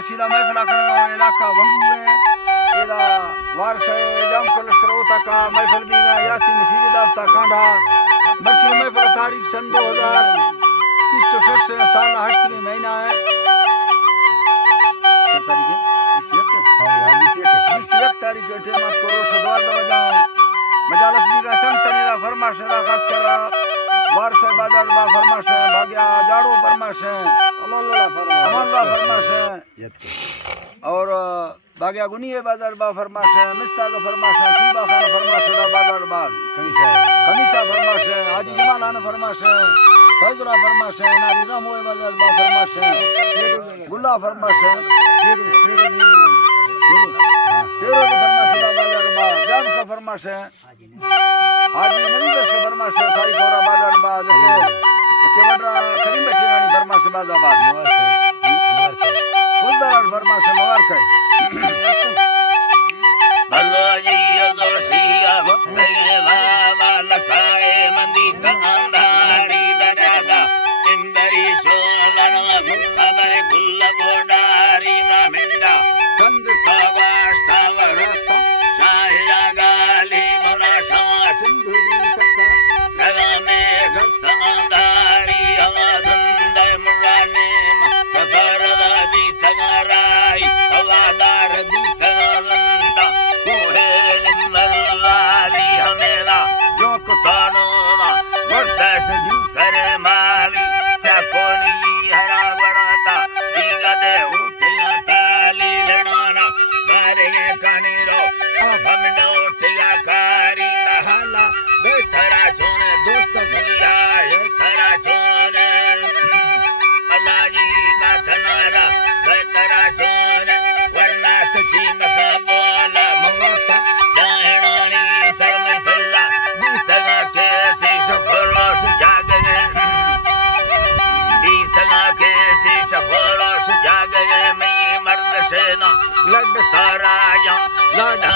मर्शिदा महफिल करगा इलाका वंगू है एदा वारस जाम कलस्कर होता का महफिल भी यासीन नसीब दाफ्ता कांडा मर्शिदा महफिल तारीख सन 2021 साल 8वें महीना है तारीख के टेम को रोश द्वार दवजा मजालस भी का संग तनीदा फरमाश रा खास कर वारस बाजार बा फरमाश भाग्या जाड़ो फरमाश अल्लाह फरमाश और भाग्या गुनी बाजार बा फरमाश मिस्ता का फरमाश सुबा खान फरमाश दा बाजार बा कमीसा फरमाश हाजी जमाल खान फरमाश फैजुरा फरमाश नारी रामो बाजार बा फरमाश गुल्ला फरमाश फेरो के फरमाश दा बाजार बा जाम का फरमाश हाजी नबी बस का फरमाश सारी कोरा बाजार बा के वडरा करीम बचेवानी फरमाश बाजाबाद फुलदार फरमाश मुबारक है भलोजी दोसिया भक्ते बाबा लखाए मंदी कंधारी दरगा इंदरी सोलन खबर कुल गोडारी ब्राह्मणा कंद कावास्ता वरस्ता शाहिया गाली मुराशा सिंधुरी तक्का गला में गंधारी अवधंद मुराने सफर दी सगराई हवादार दी सगरंदा कोहे निमलवाली हमेला जो कुतानोला वर्तस जुसर माली सकोनी हरा बड़ाता दीगदे उठिया ताली लड़ाना मारे कानीरो हमने उठिया कारी दहाला बेतरा छोने दोस्त भैया ये तरा छोने अल्लाह जी ना चनारा बेतरा छोने वरना तुझी मका बोला मंगोता दाहनानी सर में सल्ला बीसगा के से शफरोश जागे बीसगा के से शफरोश जागे मैं मर्द से ना लड़ सारा या लड़ा